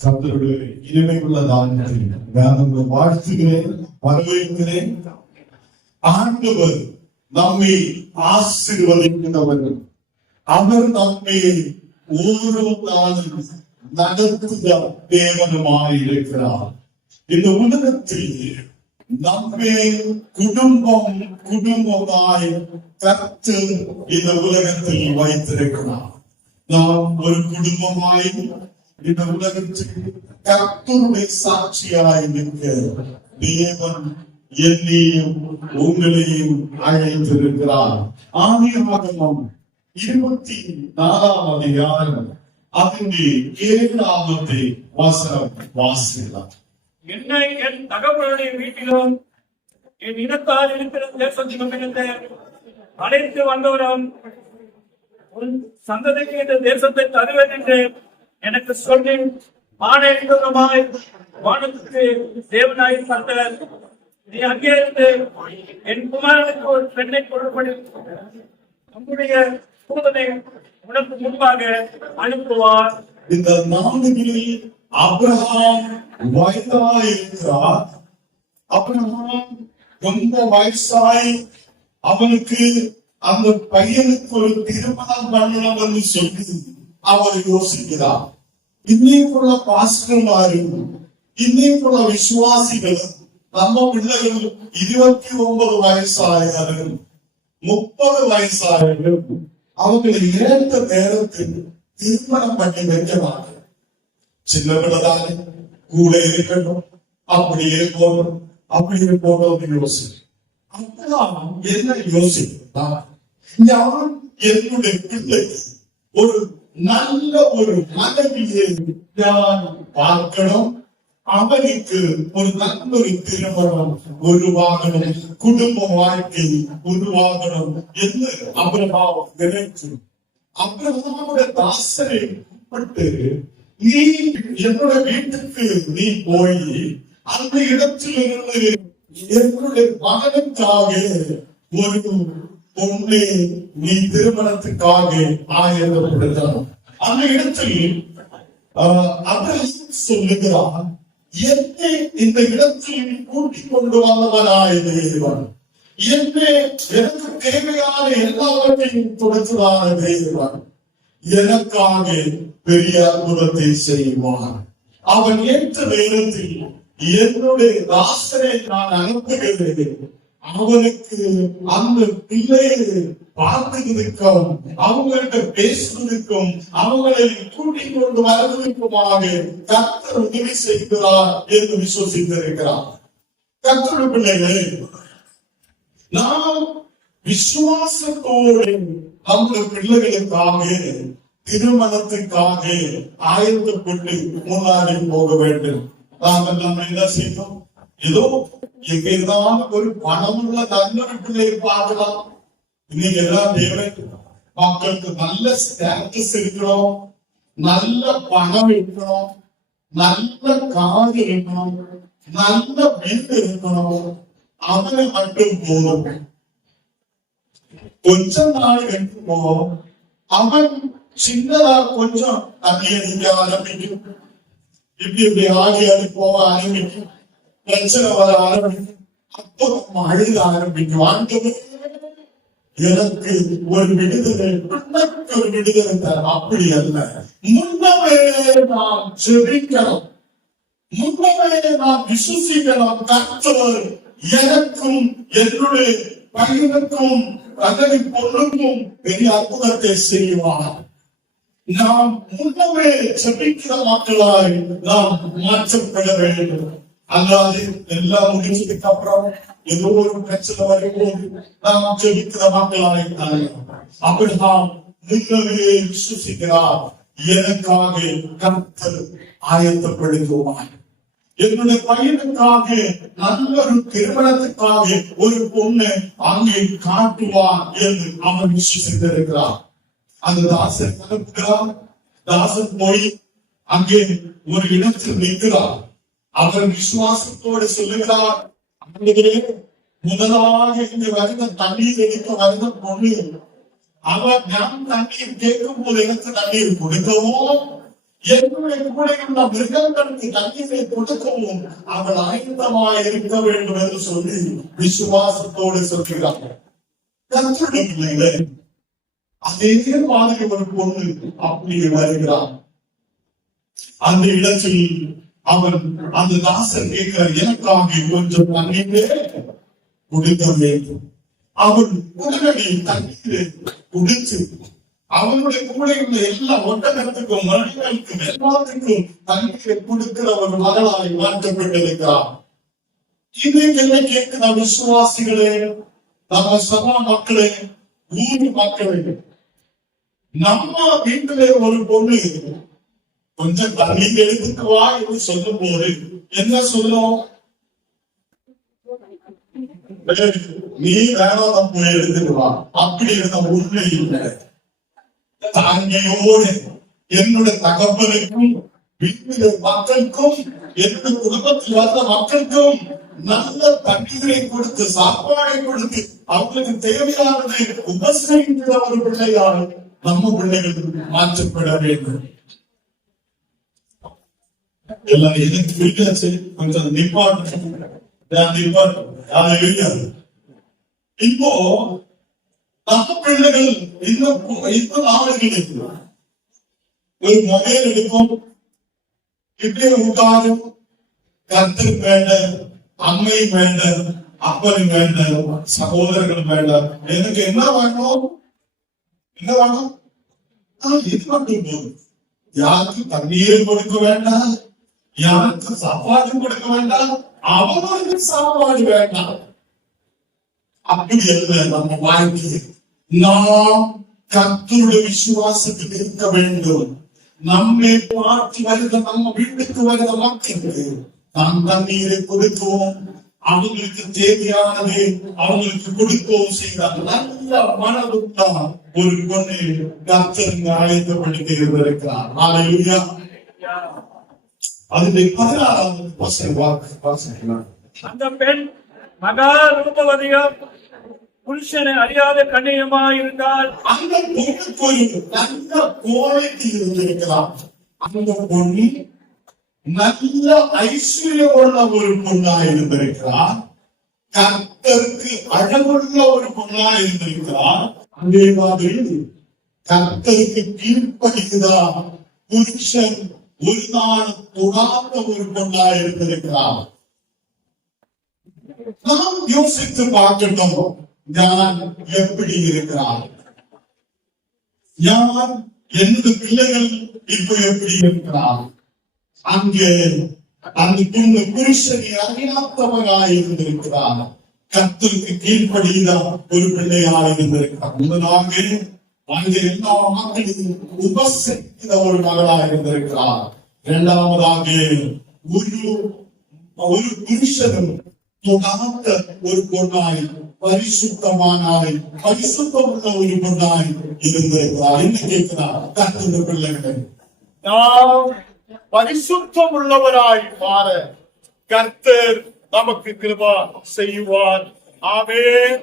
கர்த்தருடைய இனிமையுள்ளதான நான் உங்களை வாழ்த்துகிறேன், வரவேற்கிறேன். ஆண்டவர் நம்மை ஆசீர்வதிக்கிறவர். அவர் நம்மை ஒரு நாளும் நடத்துகிற தேவனுமாயிருக்கிறார். இந்த உலகத்தில் நம்மை குடும்பமாய் கர்த்தர் இந்த உலகத்தில் வைத்திருக்கிறார். நாம் ஒரு குடும்பமாய் இந்த உலகத்தில் கர்த்தருடைய சாட்சியாய் நிற்க தேவன் என்னையும் உங்களையும் அழைத்திருக்கிறார். ஆதியாகமம் 24ஆம் அதிகாரம் அதிலே 7வது வசனம் வாசிக்கலாம். என்னை என் தகவலுடைய வீட்டிலும் என் இனத்தால் இருக்கிற தேசத்திலும் இருந்து அழைத்து வந்தவரும் உன் சந்ததிக்கு இந்த தேசத்தை தருவேன் என்று எனக்கு சொல்லி ஆணையமாய் வானத்துக்கு தேவனாய் கர்த்தர் நீ அங்கே இருந்து என் குமாரனுக்கு ஒரு பெண்ணை கொடுப்படி நம்முடைய தூதனை உனக்கு முன்பாக அனுப்புவார். இந்த நாடுகளில் ஆபிரகாம் வயதாயிருக்கிறார். ஆபிரகாம் ரொம்ப வயசாய் அவனுக்கு அந்த பையனுக்கு ஒரு திருமணம் பண்ணணும் என்று சொல்லி அவர் யோசிக்கிறார். இன்னைக்குள்ள பாஸ்டர்மாரும் இன்னைக்குள்ள விசுவாசிகளும் நம்ம பிள்ளைகள் 29 வயசாயாலும் 30 வயசாயாலும் அவங்களை ஏற்ற நேரத்தில் திருமணம் பண்ணி வைக்கிறாங்க. சின்ன பிள்ளைதானே கூட இருக்கணும், அப்படியே போகணும் யோசிக்கும். அப்பதான் என்ன யோசிக்கிறா, யார் என்னுடைய பிள்ளை ஒரு நல்ல ஒரு மனைவியை நான் பார்க்கணும், அவனுக்கு ஒரு நல்ல ஒரு திருமணம் உருவாகணும், குடும்ப வாழ்க்கை உருவாகணும் என்று ஆபிரகாம் நினைச்சு ஆபிரகாமுடைய தாசரை கூப்பிட்டு, நீ என்னோட வீட்டுக்கு நீ போய் அந்த இடத்திலிருந்து என்னுடைய மகனுக்காக ஒரு பொண்ணு நீ திருமணத்துக்காக ஆயத்தப்படுத்தணும். அந்த இடத்தில் அபிரகாம் சொல்லுகிறான், என்னை இந்த இடத்தில் கூட்டிக் கொண்டு வந்தவனாய் தேவன், எனக்கு தேவையான எல்லாவற்றையும் கொடுத்ததான தேவன் எனக்காக பெரிய அற்புதத்தை செய்வான். அவன் ஏற்ற நேரத்தில் என்னுடைய தாசனை நான் அனுப்புகிறேன். அவனுக்கு அந்த பிள்ளையை பார்க்கிறதுக்கும் அவங்கள்ட்ட பேசுவதற்கும் அவங்களை கூட்டிக் கொண்டு வருவதற்குமாக கர்த்தர் உதவி செய்கிறார் என்று விசுவசித்திருக்கிறார். கர்த்தருடைய பிள்ளைகளே, நாம் விசுவாசத்தோடு நம்முடைய பிள்ளைகளுக்காக திருமணத்துக்காக ஆயத்தப்பட்டு முன்னாடி போக வேண்டும். நாங்கள் நம்ம என்ன செய்வோம், ஏதோ எங்கேதான் ஒரு பணமுள்ள நல்ல பிள்ளையை பார்க்கலாம். இன்னைக்கு எல்லாம் தேவை, மக்களுக்கு நல்ல ஸ்டேட்டஸ் இருக்கிறோம், நல்ல பணம் இருக்கணும், நல்ல கார் இருக்கணும், நல்ல வீடு இருக்கணும், அவனை மட்டும் போதும். கொஞ்ச நாள் இருக்குமோ அவன் சின்னதா கொஞ்சம் தண்ணி அடிக்க ஆரம்பிக்கும், இப்படி ஆகி அது போக ஆரம்பிக்கும், பிரச்சனை வர ஆரம்பிக்கும். அப்போ நம்ம அழுத ஆரம்பிக்கும், எனக்கு ஒரு விடுதலை ஒரு விடுதலை தர. அப்படி அல்ல, முன்னமே நாம் ஜெபிக்கணும், முன்னமே நாம் விசுவாசிக்கணும். கர்த்தர் எனக்கும் என்னுடைய பையனுக்கும் அதனை பொண்ணுக்கும் பெரிய அற்புதத்தை செய்வார். நாம் முன்னமே ஜெபிக்கிற மக்களாய் நாம் மாற்றப்பட வேண்டும். அல்லாது எல்லாம் முடிஞ்சதுக்கு அப்புறம் ஏதோ ஒரு பிரச்சனை வரும்போது நாம் ஜெபிக்கிற மக்களாய் அப்படிதான் முன்னமே விசுவாசிக்கிறார். எனக்காக கர்த்தர் ஆயத்தப்படுத்துவார். என்னுடைய பையனுக்காக நல்ல ஒரு திருமணத்துக்காக ஒரு பொண்ணு அங்கே காட்டுவார் என்று அவன் விசுவாசித்திருக்கிறார். அந்த தாசன் அனுப்புகிறார். தாசன் போய் அங்கே ஒரு இடத்தில் நிற்கிறார். அவர் விசுவாசத்தோடு சொல்லுகிறார், முதலாக இங்கு வருகிற தண்ணீர் எடுக்க வருகிற பொண்ணு அவர் நான் தண்ணீர் கேட்கும் போது எனக்கு தண்ணீர் கொடுக்கவும் என்னுடைய கூட உள்ள மிருகங்களுக்கு தண்ணீரை கொடுக்கவும் அவள் ஆயத்தமாய் இருக்க வேண்டும் என்று சொல்லி விசுவாசத்தோடு சொல்கிறாங்க. கர்த்தருடைய பிள்ளைகளே, அதே மாதிரி ஒரு பொண்ணு அப்படியே வருகிறார். அந்த இடத்தில் அவன் அந்த தாசன் கேட்கிறார், எனக்காக கொஞ்சம் தண்ணீரே குடிக்க வேண்டும். அவன் உடனடி தண்ணீரை குடித்து அவனுடைய கூட உள்ள எல்லா ஒட்டகத்துக்கும் மனிதனுக்கும் எல்லாத்துக்கும் தண்ணீரை கொடுக்கிற ஒரு மகளாய் மாற்றப்பட்டிருக்கிறார். இது என்ன கேட்கிற விசுவாசிகளே, நம்ம சபா மக்களே, ஊர் மக்களே, நம்ம வீட்டிலே ஒரு பொண்ணு கொஞ்சம் தண்ணீர் எடுத்துக்கு வா என்று சொல்லும் போது என்ன சொல்லும்? நீ வேணாம் போய் எடுத்துட்டு வா. அப்படி இருந்த உண்மை இல்லை. தாங்கியோடு என்னுடைய தகப்பனுக்கும் வீட்டில் மக்களுக்கும் என்னுடைய குடும்பத்தில் வந்த மக்களுக்கும் நல்ல தண்ணீரை கொடுத்து சாப்பாடை கொடுத்து அவங்களுக்கு தேவையானதை உபசரிக்கிற ஒரு பிள்ளையால் நம்ம பிள்ளைகள் மாற்றப்பட வேண்டும். எல்லாம் எனக்கு புரியாச்சு, கொஞ்சம் நிப்பாட்டு. இப்போ நம்ம பிள்ளைகள் இந்த நாடுகளுக்கு ஒரு மொபைல் எடுக்கும், இப்படி உட்காரும், கர்த்தர் வேண்டாம், அம்மை வேண்டாம், அப்பன் வேண்டாம், சகோதரர்கள் வேண்டாம், எனக்கு என்ன வேணும்? என்ன வேணும்? இது மட்டும் போதும். யாருக்கு தண்ணீர் கொடுக்க வேண்டாம், யாருக்கு சாப்பாடு கொடுக்க வேண்டாம், அவங்களுக்கு சாப்பாடு வேண்டாம். அப்படி அல்ல நம்ம வாழ்க்கை. நாம் கர்த்தருடைய விசுவாசத்தில் இருக்க வேண்டும். நம்மை பார்த்து வருகிற நம்ம வீட்டுக்கு வருகிற மக்களுக்கு நாம் தண்ணீரை கொடுக்கவும் அவங்களுக்கு தேவையானதை அவங்களுக்கு கொடுக்கவும் செய்தார். நல்ல மனதுத்தான் ஒரு பொண்ணு கர்த்தர் ஆயத்தப்படுத்தி இருந்திருக்கிறார். ஹல்லேலூயா. அதுக்கு 16வது வசனம் வாசிக்கலாம். அந்த பெண் மகா ரூபவதியும் புருஷனை அறியாத கண்ணியமாய் இருந்தால் அந்த பொண்ணுக்கு ஒரு நல்ல குவாலிட்டி இருந்திருக்கலாம். அந்த பொண்ணு நல்ல ஐஸ்வர்யம் உள்ள ஒரு பொண்ணா இருந்திருக்கிறார். கர்த்தருக்கு அழகுள்ள ஒரு பொண்ணா இருந்திருக்கிறார். அதே மாதிரி கர்த்தருக்கு கீழ்ப்படுகிறார். புருஷன் ஒரு நாள் தொடாத ஒரு பொண்ணா இருந்திருக்கிறார். நாம் யோசித்து பார்க்கட்டும், யார் எப்படி இருக்கிறார், யார் என்னுடைய பிள்ளைகள் இப்ப எப்படி இருக்கிறார். அங்கே அந்த பொண்ணு புருஷனை அறியாதவராய் இருந்திருக்கிறார். கர்த்தருக்கு கீழ்ப்படிதான் ஒரு பிள்ளையாக இருந்திருக்கிறார். முதலாக அங்கே எல்லா மக்களையும் உபசரிக்கிற ஒரு மகளாக இருந்திருக்கிறார். இரண்டாவதாக ஒரு புருஷனும் தொடாத ஒரு பொண்ணாய், பரிசுத்தமானாய், பரிசுத்தமுள்ள ஒரு பொண்ணாய் இருந்திருக்கிறார். என்ன கேட்கிறார் கர்த்தருடைய பிள்ளைகளை? நாம் பரிசுத்தம் உள்ளவராய் மாற கர்த்தர் நமக்கு கிருபை செய்வார். ஆமென்.